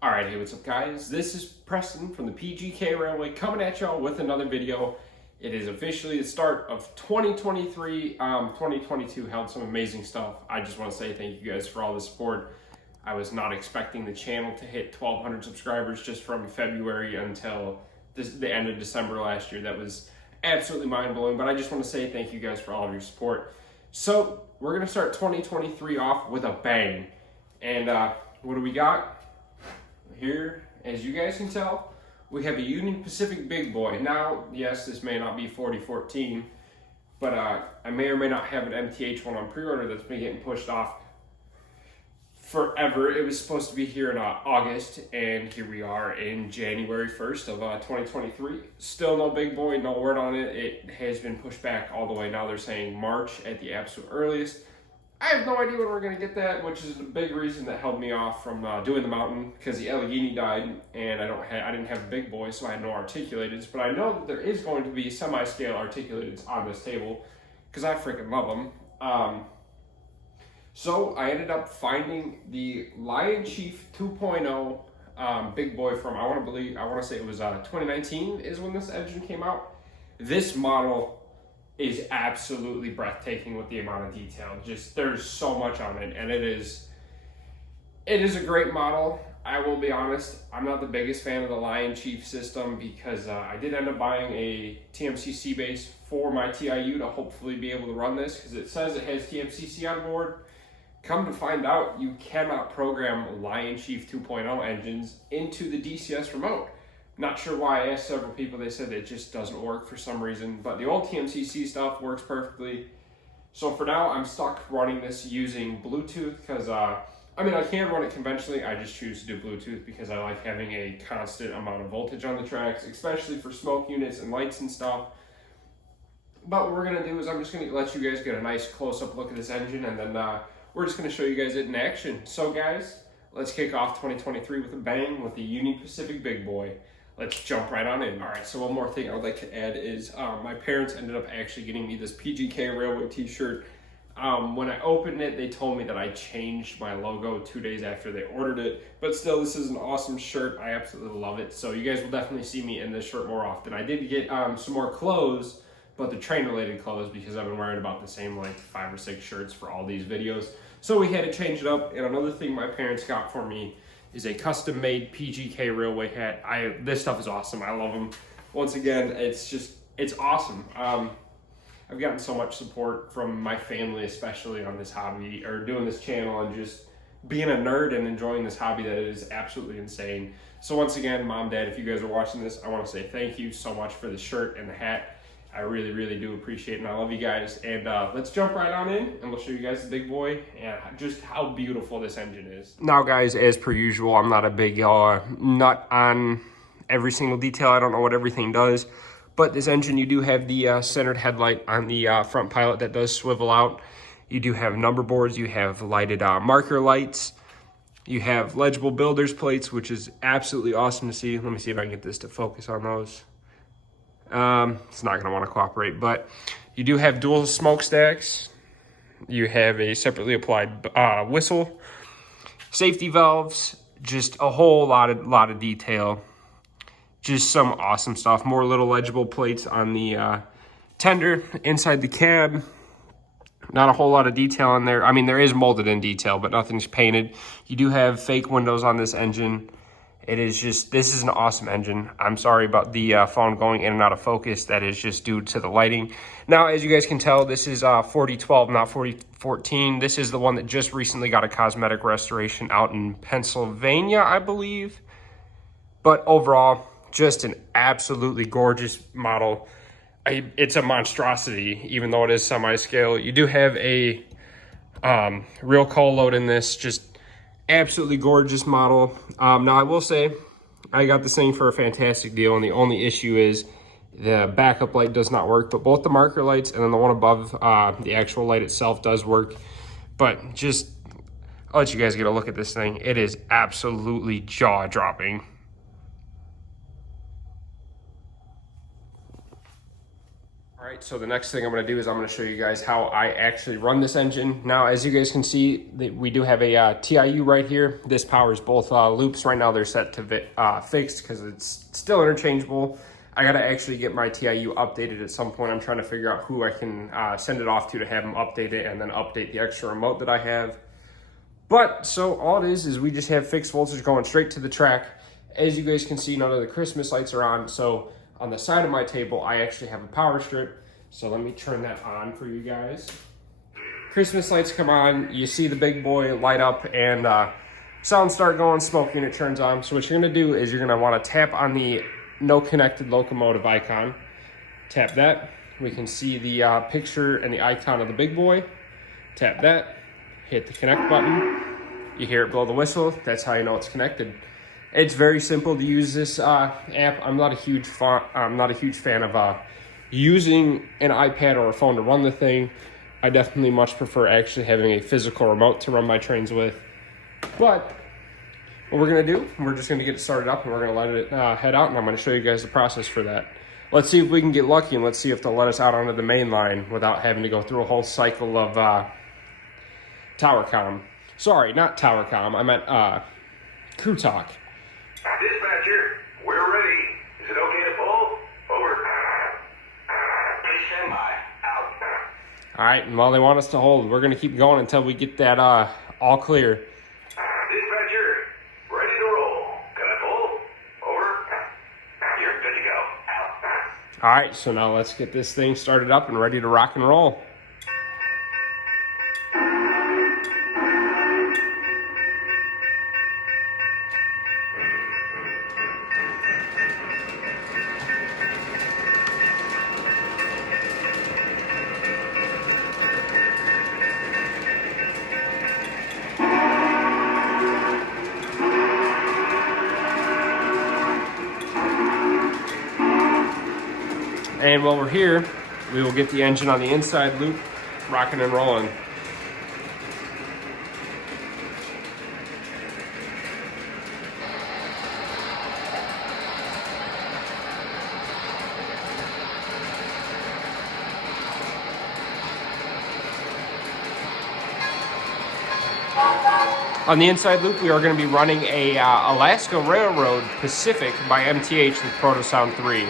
All right, hey, what's up, guys? This is Preston from the Pgk.railway coming at y'all with another video. It is officially the start of 2023. 2022 held some amazing stuff. I just want to say thank you guys for all the support. I was not expecting the channel to hit 1,200 subscribers just from February until the end of December last year. That was absolutely mind-blowing, but I just want to say thank you guys for all of your support. So we're going to start 2023 off with a bang. And what do we got? Here, as you guys can tell, we have a Union Pacific big boy. Now, yes, this may not be 4014, but I may or may not have an MTH one on pre-order that's been getting pushed off forever. It was supposed to be here in August, and here we are in January 1st of 2023. Still no big boy, no word on it. It has been pushed back all the way. Now they're saying March at the absolute earliest. I have no idea when we're going to get that, which is a big reason that held me off from doing the mountain, because the Allegheny died and I didn't have a big boy, so I had no articulateds. But I know that there is going to be semi-scale articulateds on this table because I freaking love them. So I ended up finding the Lionchief 2.0 big boy from, I want to say it was 2019 is when this engine came out. This model is absolutely breathtaking with the amount of detail. Just there's so much on it, and it is a great model. I will be honest, I'm not the biggest fan of the Lionchief system because I did end up buying a TMCC base for my TIU to hopefully be able to run this, because it says it has TMCC on board. Come to find out, you cannot program Lionchief 2.0 engines into the DCS remote. Not sure why. I asked several people, they said it just doesn't work for some reason, but the old TMCC stuff works perfectly. So for now, I'm stuck running this using Bluetooth because, I can run it conventionally. I just choose to do Bluetooth because I like having a constant amount of voltage on the tracks, especially for smoke units and lights and stuff. But what we're going to do is I'm just going to let you guys get a nice close-up look at this engine, and then we're just going to show you guys it in action. So guys, let's kick off 2023 with a bang with the Union Pacific big boy. Let's jump right on in. All right, so one more thing I would like to add is my parents ended up actually getting me this Pgk.railway t-shirt. When I opened it, they told me that I changed my logo 2 days after they ordered it. But still, this is an awesome shirt. I absolutely love it. So you guys will definitely see me in this shirt more often. I did get some more clothes, but the train-related clothes, because I've been wearing about the same like 5 or 6 shirts for all these videos. So we had to change it up. And another thing my parents got for me is a custom-made Pgk.railway hat. This stuff is awesome. I love them. Once again, it's awesome. I've gotten so much support from my family, especially on this hobby, or doing this channel, and just being a nerd and enjoying this hobby that is absolutely insane. So once again, Mom, Dad, if you guys are watching this, I want to say thank you so much for the shirt and the hat. I really, really do appreciate it, and I love you guys. And let's jump right on in, and we'll show you guys the big boy and just how beautiful this engine is. Now, guys, as per usual, I'm not a big nut on every single detail. I don't know what everything does. But this engine, you do have the centered headlight on the front pilot that does swivel out. You do have number boards. You have lighted marker lights. You have legible builder's plates, which is absolutely awesome to see. Let me see if I can get this to focus on those. It's not going to want to cooperate, but you do have dual smokestacks. You have a separately applied whistle, safety valves, just a whole lot of detail. Just some awesome stuff. More little legible plates on the tender inside the cab. Not a whole lot of detail in there. I mean, there is molded in detail, but nothing's painted. You do have fake windows on this engine. This is an awesome engine. I'm sorry about the phone going in and out of focus. That is just due to the lighting. Now, as you guys can tell, this is 4012, not 4014. This is the one that just recently got a cosmetic restoration out in Pennsylvania, I believe. But overall, just an absolutely gorgeous model. It's a monstrosity, even though it is semi-scale. You do have a real coal load in this, just absolutely gorgeous model. Now, I will say, I got this thing for a fantastic deal, and the only issue is the backup light does not work, but both the marker lights and then the one above the actual light itself does work. But just, I'll let you guys get a look at this thing. It is absolutely jaw-dropping. Alright, so the next thing I'm going to do is I'm going to show you guys how I actually run this engine. Now, as you guys can see, we do have a TIU right here. This powers both loops. Right now they're set to fixed because it's still interchangeable. I got to actually get my TIU updated at some point. I'm trying to figure out who I can send it off to have them update it and then update the extra remote that I have. But, so all it is we just have fixed voltage going straight to the track. As you guys can see, none of the Christmas lights are on, so on the side of my table, I actually have a power strip. So let me turn that on for you guys. Christmas lights come on, you see the big boy light up and sound start going, smoking, it turns on. So what you're gonna do is you're gonna wanna tap on the no connected locomotive icon. Tap that, we can see the picture and the icon of the big boy. Tap that, hit the connect button. You hear it blow the whistle, that's how you know it's connected. It's very simple to use this app. I'm not a huge fan of using an iPad or a phone to run the thing. I definitely much prefer actually having a physical remote to run my trains with. But what we're gonna do, we're just gonna get it started up and we're gonna let it head out, and I'm gonna show you guys the process for that. Let's see if we can get lucky, and let's see if they'll let us out onto the main line without having to go through a whole cycle of tower comm. Sorry, not tower comm, I meant crew talk. Dispatcher, we're ready. Is it okay to pull? Over. Please stand by. Out. All right, and while they want us to hold, we're going to keep going until we get that all clear. Dispatcher, ready to roll. Can I pull? Over. You're good to go. Out. All right, so now let's get this thing started up and ready to rock and roll. And while we're here, we will get the engine on the inside loop, rocking and rolling. On the inside loop, we are going to be running a Alaska Railroad Pacific by MTH with Protosound 3.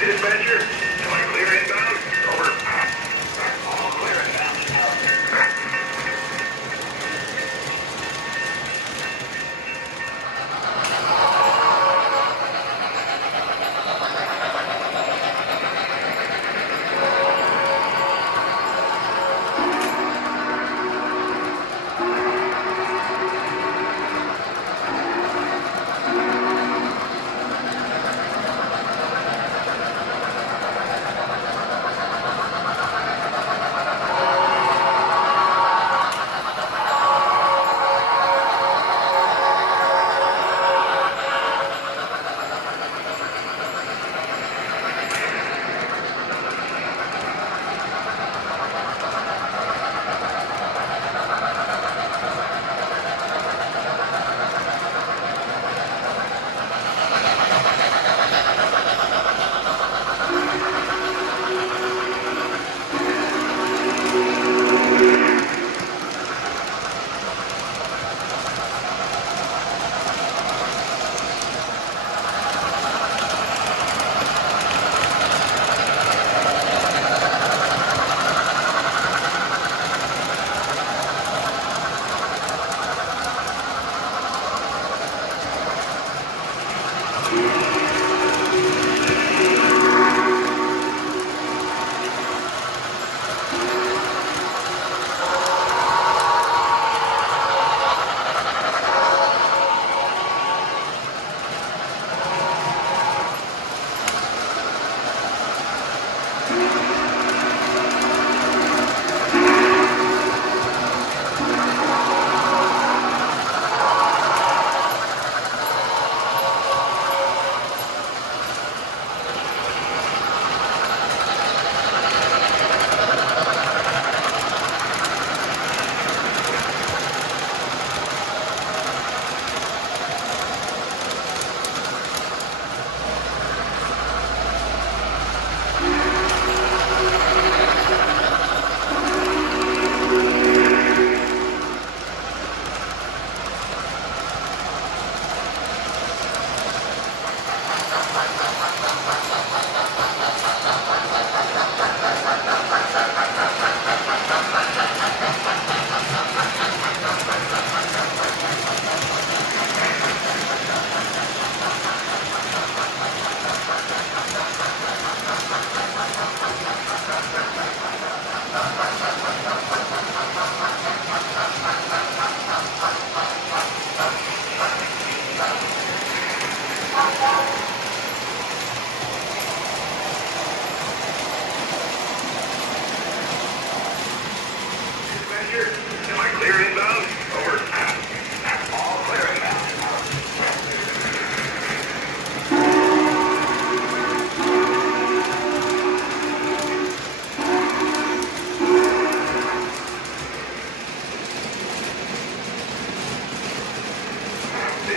Dispatcher, am I clear inbound? Over. All clear inbound.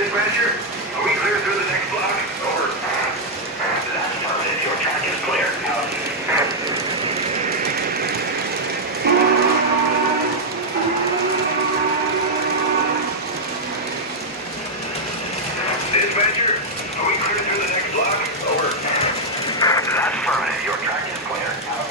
Dispatcher, are we clear through the next block? Over. That's affirmative. Your track is clear. Out. Dispatcher, are we clear through the next block? Over. That's affirmative. Your track is clear. Out.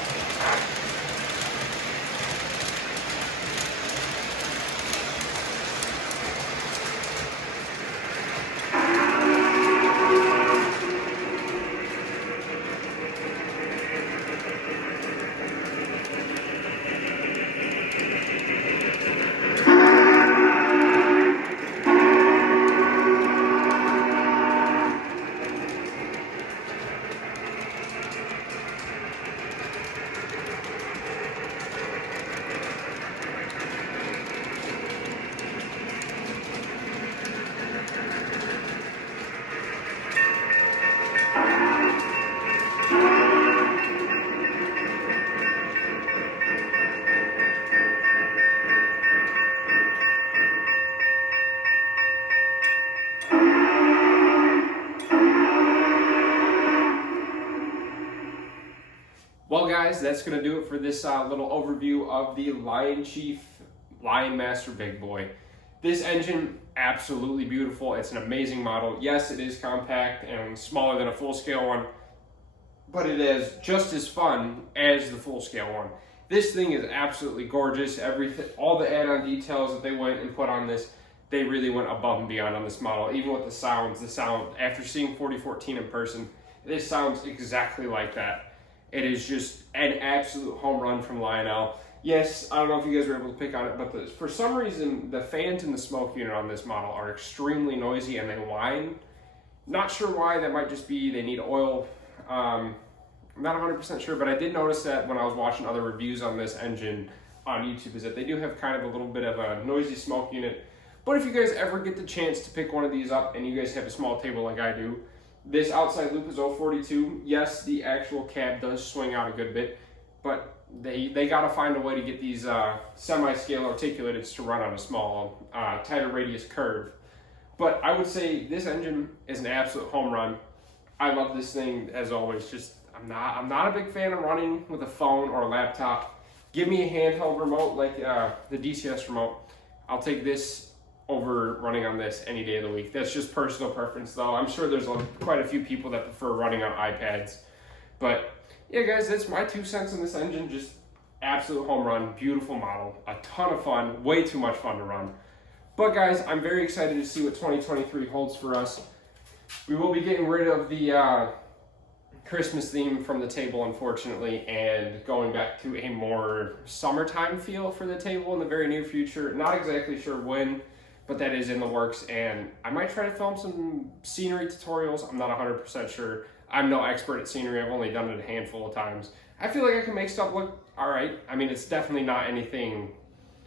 Well, guys, that's going to do it for this little overview of the Lionchief LionMaster Big Boy. This engine, absolutely beautiful. It's an amazing model. Yes, it is compact and smaller than a full-scale one, but it is just as fun as the full-scale one. This thing is absolutely gorgeous. Everything, all the add-on details that they went and put on this, they really went above and beyond on this model. Even with the sound, after seeing 4014 in person, this sounds exactly like that. It is just an absolute home run from Lionel. Yes, I don't know if you guys were able to pick on it, but for some reason, the fans and the smoke unit on this model are extremely noisy and they whine. Not sure why. That might just be they need oil. I'm not 100% sure, but I did notice that when I was watching other reviews on this engine on YouTube, is that they do have kind of a little bit of a noisy smoke unit. But if you guys ever get the chance to pick one of these up and you guys have a small table like I do, this outside loop is 042. Yes, the actual cab does swing out a good bit, but they got to find a way to get these semi-scale articulateds to run on a small, tighter radius curve. But I would say this engine is an absolute home run. I love this thing as always. Just I'm not a big fan of running with a phone or a laptop. Give me a handheld remote like the DCS remote. I'll take this over running on this any day of the week. That's just personal preference though. I'm sure there's quite a few people that prefer running on iPads. But yeah, guys, that's my 2 cents on this engine. Just absolute home run, beautiful model, a ton of fun, way too much fun to run. But guys, I'm very excited to see what 2023 holds for us. We will be getting rid of the Christmas theme from the table, unfortunately, and going back to a more summertime feel for the table in the very near future. Not exactly sure when, but that is in the works, and I might try to film some scenery tutorials. I'm not 100% sure. I'm no expert at scenery. I've only done it a handful of times. I feel like I can make stuff look all right. I mean, it's definitely not anything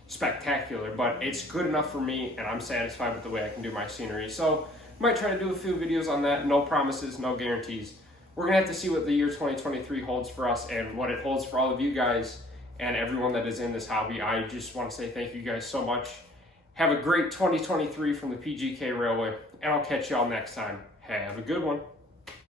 spectacular, but it's good enough for me, and I'm satisfied with the way I can do my scenery. So might try to do a few videos on that. No promises, no guarantees. We're gonna have to see what the year 2023 holds for us and what it holds for all of you guys and everyone that is in this hobby. I just want to say thank you guys so much. Have a great 2023 from the Pgk.railway, and I'll catch y'all next time. Have a good one.